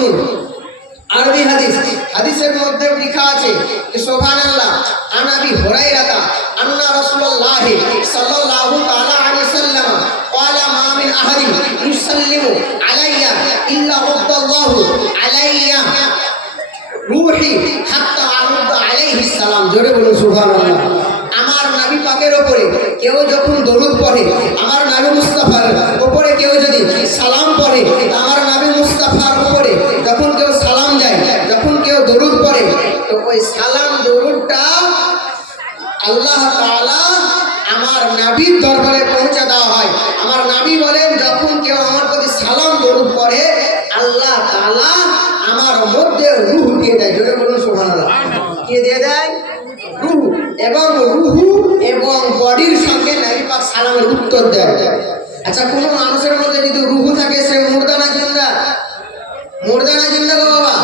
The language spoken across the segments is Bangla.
শুনুন আরবি হাদিস। হাদিসের মধ্যে লেখা আছে যে সুবহানাল্লাহ আন আবি হুরায়রা আন্না রাসূলুল্লাহ সাল্লাল্লাহু তাআলা আলাইহি ওয়াসাল্লাম ক্বালা মা মিন আহাদিন ইউসাল্লিমু আলাইয়া ইল্লা রাদ্দাল্লাহু আলাইয়া রূহি হাত্তা আরুদ্দা আলাইহিস সালাম। জোরে বলুন সুবহানাল্লাহ। আমার নবী পাকের উপরে কেউ যখন দরুদ পড়ে, আমার নবী মুস্তাফার উপরে কেউ যদি সালাম পড়ে, আমার নবী মুস্তাফার উপরে যখন কেউ সালাম দেয়, যখন কেউ দরুদ পড়ে, তো ওই সালাম দরুদটা আল্লাহ তাআলা আমার নবীর দরবারে পৌঁছে দেওয়া হয়। আমার নবী বলেন যখন কেউ আমার প্রতি সালাম দরুদ পড়ে, আল্লাহ তাআলা আমার মধ্যে রূহ দিয়ে দেয়। জোরে বলুন সুবহানাল্লাহ। কে দিয়ে দেয়? রূহ। এবং রূহ এবং বডির সঙ্গে নবী পাক সালামের উত্তর দেয়। আচ্ছা, কোন মানুষের মধ্যে যদি রূহ থাকে, সে মুর্দা না জিন্দা? মুর্দা না জিন্দা গো বাবা?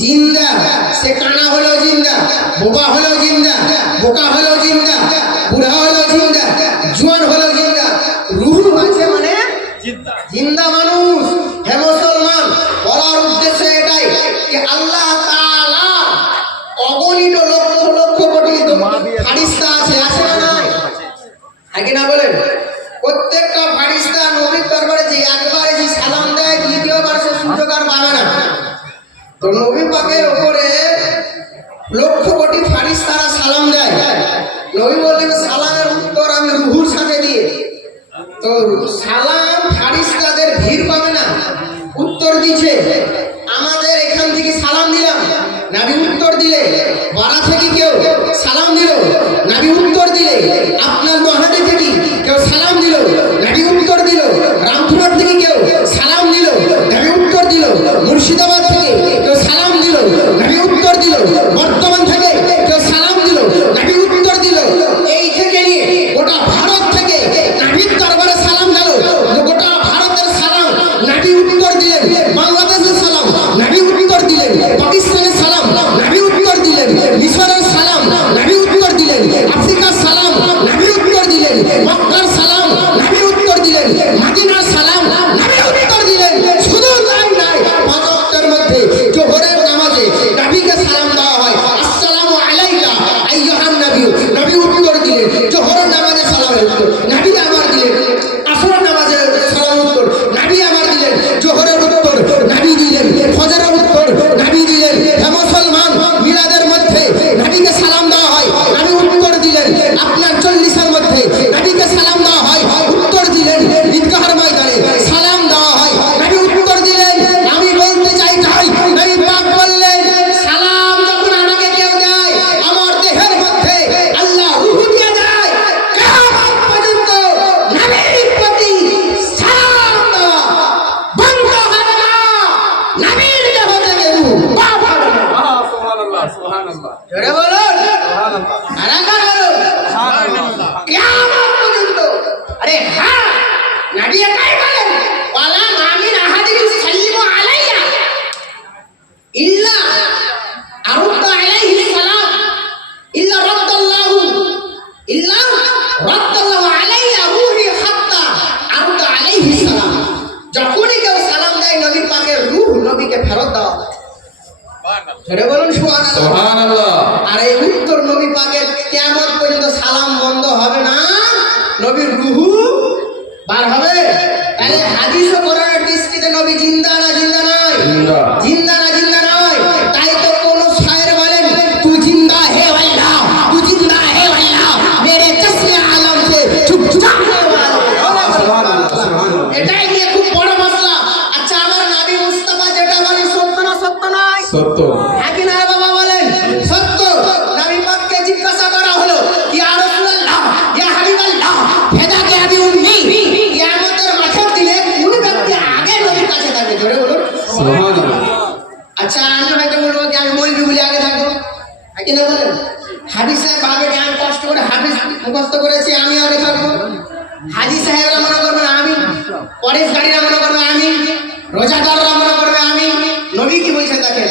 জিন্দা। সে কানা হলেও জিন্দা, বোবা হলেও জিন্দা, বোকা হলেও জিন্দা, বুড়া হলেও জিন্দা, জোয়ান হলেও জিন্দা। রূহ আছে মানে জিন্দা মানুষ। হে মুসলমান, বলার উদ্দেশ্য এটাই যে আল্লাহ তাআলা অগণিত লক্ষ লক্ষ কোটি ফেরেশতা আছে, আছে না নাই? আগে না বলেন, প্রত্যেকটা ফেরেশতা নবীর দরবারে যে একবারে যে সালাম দেয়, দ্বিতীয়বার সে সুযোগ আর পাবে না। তো নবী পাকের উপরে লক্ষ কোটি ফেরেশতারা সালাম দেয়। নবী বললেন সালামের উত্তর আমি রূহুর সাথে দিয়ে। তো সালাম ফেরেশতাদের ভিড় পাবে না, উত্তর দিচ্ছে। আমাদের এখান থেকে সালাম দিলাম, নবী উত্তর দিলে। বাড়া থেকে কেউ সালাম দিল, নবী উত্তর দিলে। আপনার মহাদে থেকে কেউ সালাম দিল, নবী উত্তর দিল। রামপুরহাট থেকে কেউ সালাম দিল, নবী উত্তর দিল। মুর্শিদাবাদ থেকে কেউ সালাম দিল, নবী উত্তর দিল। বর্তমান থেকে কেউ সালাম দিল, নবী উত্তর দিল। এই থেকে নিয়ে গোটা ভারত থেকে নবীর দরবারে সালাম গেল। গোটা ভারতের সালাম নবী উত্তর দিলেন। বাংলাদেশের সালাম নবী উত্তর দিলেন। পাকিস্তানের সালাম নবী উত্তর দিলেন। মিশরের সালাম নবী উত্তর দিলেন। আফ্রিকার সালাম নবী উত্তর দিলেন। মক্কার সালাম নবী উত্তর দিলেন। মদিনার সালাম নবী উত্তর দিলেন। শুধু তাই নয়, পাঁচ ওয়াক্তের মধ্যে জোহরের নামাজে নবীকে সালাম দেওয়া হয়। আসসালামু আলাইকা আইয়ুহান নবী, নবী উত্তর দিলেন। জোহরের নামাজে সালামের উত্তর নবী আমার দিলেন। আসরের নামাজে সালামের উত্তর নবী আমার দিলেন। জোহরের উত্তর নবী দিলেন। ফজরের উত্তর নবী দিলেন। হে মুসলমান, মিলাদের মধ্যে নবীকে সালাম দেওয়া হয়, নবী উত্তর দিলেন। আপনার 40-এর মধ্যে নবীকে সালাম দেওয়া হয়, উত্তর দিলেন। ঈদগাহের ময়দানে সালাম দেওয়া হয়, নবী উত্তর দিলেন। আমি বলতে চাই নবী পাক বললেন সালাম যখন আমাকে কেউ দেয়, আমার দেহের মধ্যে আল্লাহ রূহ দিয়ে দেয়। কিয়ামত পর্যন্ত নবীর প্রতি সালাম দেওয়া বন্ধ হবে না। নবীর দেহ থেকে রূহ পাপ হবে না। সুবহানাল্লাহ, সুবহানাল্লাহ, জোরে বলুন, সুবহানাল্লাহ, আরাকার বলুন, সুবহানাল্লাহ। কিয়ামত পর্যন্ত। আরে হ্যাঁ, নবী এটাই বলেন, ওয়ালা মা মিন আহাদিন ইউসাল্লিমু আলাইয়া ইল্লা আরুদ্দা আলাইহি সালাম ইল্লা রাদ্দাল্লাহু আলাইয়া রূহি হাত্তা আরুদ্দা আলাইহি সালাম। যখনই কেউ সালাম দেয়, নবী পাকের রূহ নবীকে ফেরত দেওয়া হয়। জোরে বলুন সুবহানাল্লাহ, সুবহানাল্লাহ। আর এই উত্তর নবী পাকের কিয়ামত পর্যন্ত সালাম বন্ধ হবে না, নবীর রূহ বার হবে। তাহলে হাদিস ও কোরআনের দৃষ্টিতে নবী জিন্দা না জিন্দা নয়? জিন্দা। জিন্দা না জিন্দা নয়? তাই তো কোন শায়ের বলেন, তু জিন্দা হে আল্লাহ, তু জিন্দা হে আল্লাহ, মেরে চশমে আলম সে চুপ চাপনে वाला। সুবহানাল্লাহ, সুবহানাল্লাহ। এটাই নিয়ে খুব বড় মাসলা। আচ্ছা, আমার নবী মুস্তাফা যেটা বলে সত্য না সত্য নয়? সত্য। একই না বাবা বলেন সত্য। নবী পাককে জিজ্ঞাসা করা হলো, ইয়া রাসূলুল্লাহ, ইয়া হাবিবাল্লাহ, ফেদাকে আবি উম্মি, কিয়ামতের মাঠের দিনে কোন ব্যক্তি আগে নবীর কাছে থাকবে? জোরে বলুন সুবহানাল্লাহ। আচ্ছা, আমি হয়তো বলবো যে আমি মৌলভী বলে আগে থাকবো, একই না বলেন? হাদিস সাহেব আগে আমি কষ্ট করে হাদিস মুখস্থ করেছি, আমি আগে থাকবো। হাজি সাহেবরা মনে করবেন আমি, পরেশ গাড়িরা মনে করবে আমি, রোজাদাররা মনে করবে আমি। নবী কি বলছে দেখেন,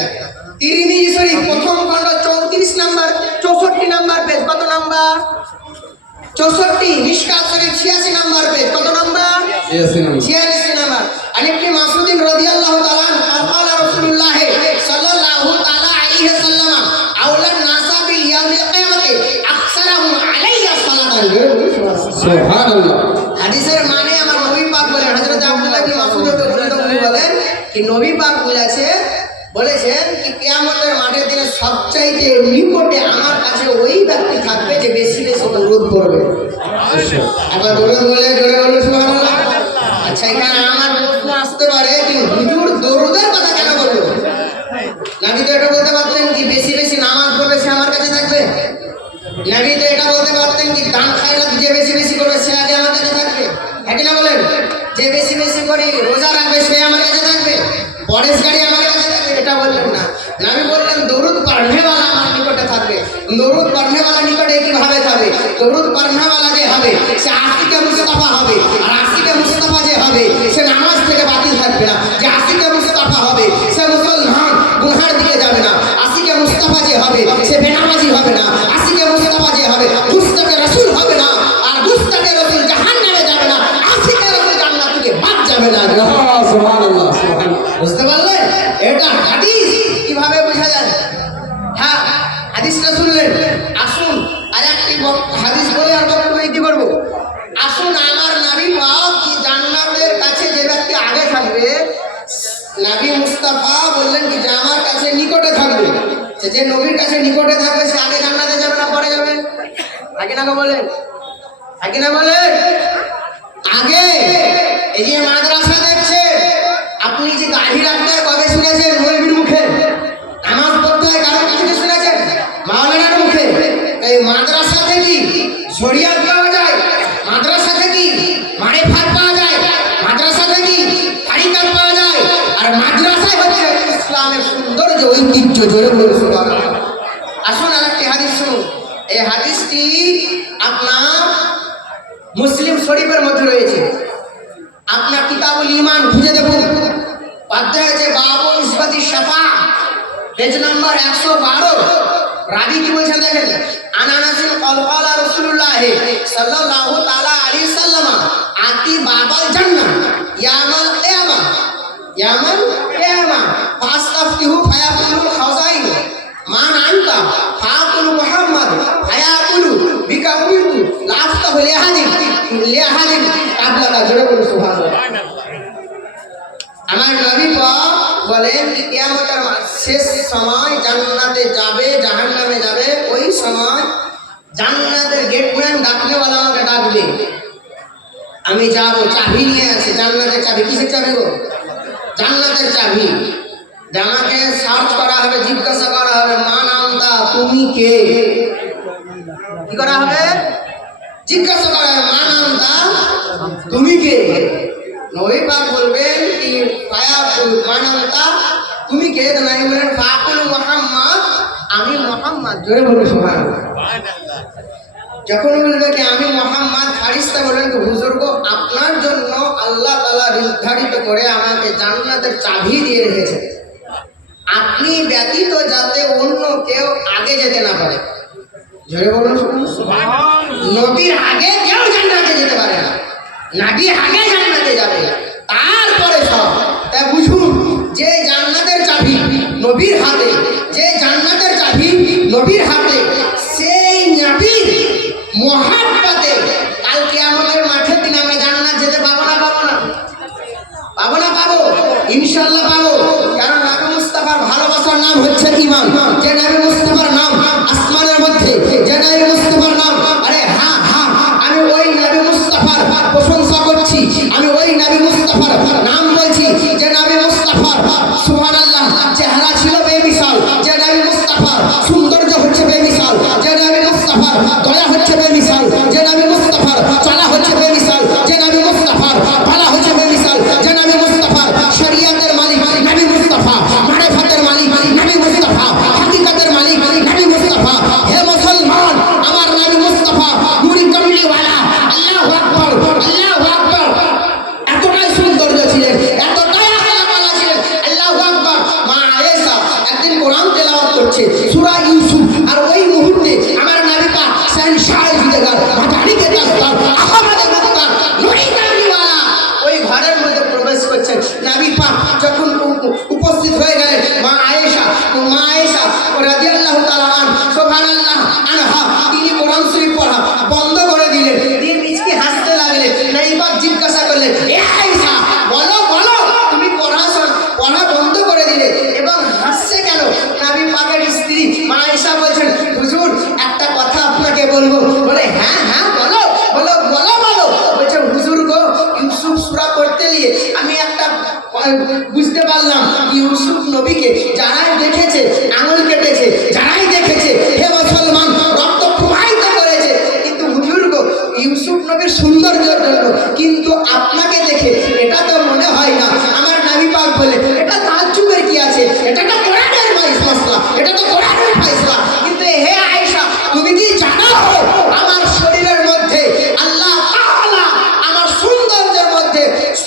তিরমিজি শরীফ প্রথম খণ্ড 34 নাম্বার 64 নাম্বার পেজ। কত নাম্বার? 64। মিশকাত শরীফ 86 নাম্বার পেজ। কত নাম্বার? 86 নম্বর। 86 নাম্বার। আন ইবনে মাসউদ রাদিয়াল্লাহু তাআলা আনহু قال رسول الله সুবহানাল্লাহ। হাদিসের মানে আমার নবী পাক বলেন, হযরত আব্দুল্লাহ ইবনে মাসউদ বলেন কি নবী পাক বলেছেন কি কিয়ামতের মাঠের দিনে সবচাইতে নিকটে আমার কাছে ওই ব্যক্তি থাকবে যে বেশি বেশি দরুদ পড়বে। আবার দরুদ বলে জোরে বলো সুবহানাল্লাহ। আচ্ছা, এখানে আমার প্রশ্ন আসতে পারে কি হুজুর দরুদের কথা কেন বললো? নবী তো এটা বলতে পারতেন কি বেশি বেশি নামাজ পড়বে সে আমার কাছে থাকবে। নবী তো এটা বলতে পারতেন কি দান খায়রাত যে বেশি বেশি করবে সে আগে আমার কাছে থাকবে। হ্যাঁ কি না বলেন? যে বেশি বেশি করে রোজা রাখবে সে আমার কাছে থাকবে, পরেশগাড়ি আমার কাছে থাকবে। এটা বললেন না, নবী বললেন দরুদ পড়নেওয়ালা আমার নিকটে থাকবে। দরুদ পড়নেওয়ালা নিকটে কিভাবে থাকবে? দরুদ পড়নেওয়ালা যে হবে সে আশিকে মুস্তাফা হবে, আর আশিকে মুস্তাফা যে হবে সে নামাজ থেকে বাতিল থাকবে না। যে আশিকে মুস্তাফা হবে সে মুসলমান গুনহার দিকে যাবে না। আশিকে মুস্তাফা যে হবে সে বেনামাজি হবে না। আশিকে মুস্তাফা যে হবে গুস্তাকে রাসূল হবে না, আর গুস্তাকে রাসূল জাহান্নামে যাবে না। আশিকে রাসূল জান্নাত থেকে বাদ যাবে না। সুবহানাল্লাহ, সুবহানাল্লাহ। বুঝতে পারলেন? এটা হাদিস কিভাবে বোঝা যায়? হ্যাঁ, হাদিসটা শুনলেন। আসুন আর একটি হাদিস বলে আর বক্তব্য ইতি করবো। আসুন আমার নবী পাক কি জান্নাতের কাছে যে ব্যক্তি আগে থাকবে, নবী মুস্তাফা বললেন কি যে আমার কাছে নিকটে থাকবে। যে নবীর কাছে নিকটে থাকবে সে আগে জান্নাতে যাবে না পরে যাবে? আগে না বলেন, আগে না বলেন আগে। এই যে মাদ্রাসা দেখছে, আপনি যে দাড়ি রাখতে হয় কবে শুনেছেন? মৌলবীর মুখে। নামাজ পড়তে হয় কারোর কাছে শুনেছেন? মাওলানার মুখে। এই মাদ্রাসা থেকে শরিয়াত পাওয়া যায়, মাদ্রাসা থেকে মারিফাত পাওয়া যায়, মাদ্রাসা থেকে তরিকত পাওয়া যায়, আর মাদ্রাসায় হচ্ছে ইসলামের সৌন্দর্য ঐতিহ্য। জোরে বলুন সুবহানাল্লাহ। আসুন আরেকটি হাদিস শুনুন। এই হাদিসটি আপনার মুসলিম শরীফের মধ্যে রয়েছে। আপনার কিতাবুল ঈমান খুঁজে দেখুন, অধ্যায় আছে বাবুল ইসবাতি শাফা, পেজ নাম্বার 112। রাবি কি বলছেন দেখেন, আনানাসিল ক্বালা রাসূলুল্লাহ সাল্লাল্লাহু তাআলা আলাইহি সাল্লাম আতি বাবাল জান্নাহ ইয়ামাল কিয়ামা, ইয়ামাল কিয়ামা ফাস্তাফতিহু ফায়াকুলুল খাজাইন মান আনতা ফাকুলু মুহাম্মদ ফায়াকুলু বিকা উমিরতু লাফতাহু লিআহাদিন কাবলাকা। জোরে বলুন সুবহানাল্লাহ। আমার নবী পাক বলেন কি কিয়ামতের শেষ সময় জান্নাতে যাবে জাহান্নামে যাবে, ওই সময় জান্নাতের গেটম্যান ডাকনেওয়ালা আমাকে ডাকবে, আমি যাব, চাবি নিয়ে আছে জান্নাতের চাবি। কিসের চাবি গো? জান্নাতের চাবি। আমাকে সার্চ করা হবে, জিজ্ঞাসা করা হবে মান আনতা, তুমি কে? কি করা হবে? জিজ্ঞাসা করা হবে মান আনতা, তুমি কে? নবী পাক বলবেন কি ফায়াকুল মান আনতা, তুমি কে? তো নবী বলেন ফাকুল মুহাম্মদ, আমি মুহাম্মদ। জোরে বলুন সুবহানাল্লাহ। যখন বলবে কি আমি মুহাম্মদ, ফেরেশতা বলেন তো বুজুর্গ আপনার জন্য আল্লাহ তাআলা নির্ধারিত করে আমাকে জান্নাতের চাবি দিয়ে রেখেছেন, আপনি ব্যতীত যাতে অন্য কেউ আগে যেতে না পারে। জোরে বলুন সুবহানাল্লাহ। নবীর আগে কেউ জান্নাতে যেতে পারে না, নবী আগে জান্নাতে যাবে, তারপরে সব। তাই বুঝুন যে জান্নাতের চাবি নবীর হাতে, যে জান্নাতের চাবি নবীর হাতে, সেই নবীর মুহাব্বতে কাল কিয়ামতের মাঠের দিন আমরা জান্নাত যেতে পাবো না? পাবো না? পাবো না? পাবো, ইনশাআল্লাহ পাবো। কারণ নবী মুস্তাফার ভালোবাসার নাম হচ্ছে ঈমান। যে নবী মুস্তাফার নাম আসমানের মধ্যে, যে নবী মুস্তাফার নাম, আরে হ্যাঁ হ্যাঁ আমি ওই নবী মুস্তাফার প্রশংসা করছি, আমি ওই নবী মুস্তাফার নাম বলছি যে নবী মুস্তাফার সুবহানাল্লাহ চেহারা ছিল বেমিসাল, যে নবী মুস্তাফার সৌন্দর্য হচ্ছে বেমিসাল, যে নবী মুস্তাফার দয়া হচ্ছে বেমিসাল, যে নবী মুস্তাফার চলা হচ্ছে বেমিসাল, যে নবী মুস্তাফার বলা হচ্ছে বেমিসাল, যে নবী মুস্তাফার শরিয়তের মালিক নবী মুস্তাফা, মারিফাতের মালিক নবী মুস্তাফা, হাকিকতের মালিক নবী মুস্তাফা। হে মুসলমান, আমার নবী মুস্তাফা মুড়ি কামড়িওয়ালা, আল্লাহু আকবার, আল্লাহু আকবার, এতটাই সৌন্দর্য ছিলেন, এতটাই আকলাওয়ালা ছিলেন, আল্লাহু আকবার। মা আয়েশা একদিন কোরআন তেলাওয়াত করছে সূরা ইউসুফ, আর ওই মুহূর্তে আমার নবী পাক শাহনশাহ জিন্দেগার মাদানিকে দাস্তার আহমদ মুখতার নুরি কামড়িওয়ালা ওই ঘরের মধ্যে প্রবেশ করছেন। নবী পাক যখন উপস্থিত হয়ে গেলেন, মা আয়েশা রাদিয়াল্লাহু তাআলা সুবহানাল্লাহ আনহা তিনি কোরআন শরীফ পড়া বন্ধ করে দিলেন, দিয়ে মিচকে বললেন, এ আয়েশা, বলো বলো, তুমি পড়া বন্ধ করে দিলে এবং হাসছে কেন? নবী পাকের স্ত্রী মা আয়েশা বলছেন, হুজুর একটা কথা আপনাকে বলবো। বলে, হ্যাঁ হ্যাঁ বলো বলো বলো বলো। বলছে, হুজুর গো, ইউসুফ সূরা পড়তে গিয়ে আমি একটা বুঝতে পারলাম, ইউসুফ নবীকে যারাই দেখেছে আঙুল কেটেছে, যারাই দেখেছে হে মুসলমান রক্ত প্রবাহিত করেছে, কিন্তু হুজুর গো, ইউসুফ নবীর সৌন্দর্যের জন্য, কিন্তু আপনাকে দেখে এটা তো মনে হয় না। আমার নবী পাক বলে, এটা তাজ্জুবের কি আছে, এটা তো কোরআনের মাসলা, এটা তো কোরআনের ফয়সালা। কিন্তু হে আয়েশা, তুমি কি জানো আমার শরীরের মধ্যে আল্লাহ তাআলা আমার সৌন্দর্যের মধ্যে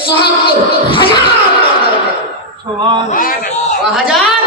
৭০,০০০ হাজার